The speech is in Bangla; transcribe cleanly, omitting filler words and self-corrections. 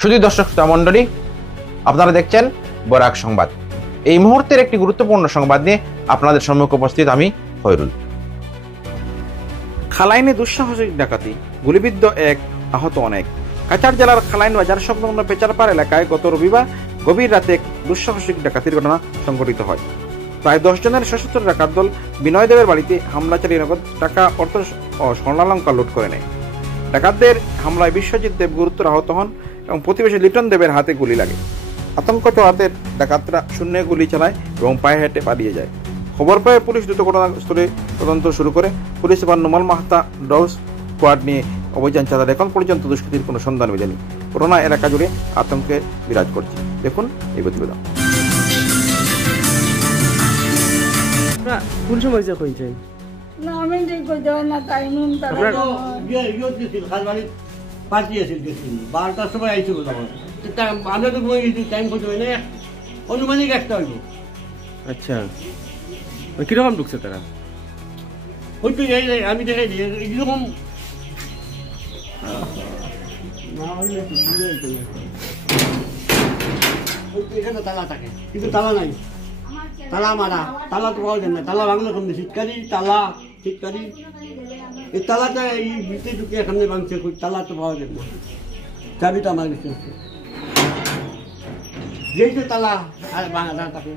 শুধু দর্শক শ্রোতা মণ্ডলী, আপনারা দেখছেন বরাক সংবাদ। এই মুহূর্তের একটি গুরুত্বপূর্ণ সংবাদ নিয়ে আপনাদের সম্মুখে উপস্থিত আমি খয়রুল। খালাইনে দুঃসাহসিক ডাকাতি, গুলিবিদ্ধ এক, আহত অনেক। কাছাড় জেলার খালাইন বাজার সংলগ্ন পেচারপাড় এলাকায় গত রবিবার গভীর রাতে এক দুঃসাহসিক ডাকাতির ঘটনা সংঘটিত হয়। প্রায় 10 জনের সশস্ত্র ডাকাত দল বিনয় দেবের বাড়িতে হামলা চালিয়ে নগদ টাকা, অর্থ ও স্বর্ণালঙ্কার লুট করে নেয়। ডাকাতদের হামলায় বিশ্বজিৎ দেব গুরুতর আহত হন এবং প্রতিবেশী লিটন দেবের হাতে গুলি লাগে। আতঙ্ক চড়াতে ডাকাতরা শূন্যে গুলি চালায় এবং পায়ে হেঁটে পালিয়ে যায়। খবর পেয়ে পুলিশ দ্রুত ঘটনাস্থলে তদন্ত শুরু করে। পুলিশ এবার নোমাল মাহতা ডগ স্কোয়াড নিয়ে অভিযান চালায়। এখন পর্যন্ত দুষ্কৃতির কোনো সন্ধান মেলেনি। ঘটনা এলাকা জুড়ে আতঙ্কে বিরাজ করছে। দেখুন এই প্রতিবেদন। কোন সময় যে কইছেন না আমি ঠিক কইতে না তাই নুন তারা ইয়ত গেছিল খালবাড়ি পার্টি আছিল গেছিল 12টার সময় আইছিল তখন আমরা তো বই গেছি টাইম কত হয় না অনুমানিক একটা হইব। আচ্ছা, কিরকম ঢুকছে তারা? হয়তো আমি দেখাই দিই এরকম এখানে তালা থাকে কিন্তু তালা নাই, তালা মারা, তালা তো পাওয়া যায় না, তালা ভাঙলে কম শীতকারি তালা, শীতকারি এই তালাটা এই ভিতরে ঢুকে এখানে ভাঙছে, তালা তো পাওয়া যায় না, চাবিটা আমার কাছে আছে, যেই তো তালা আর ভাঙা থাকে।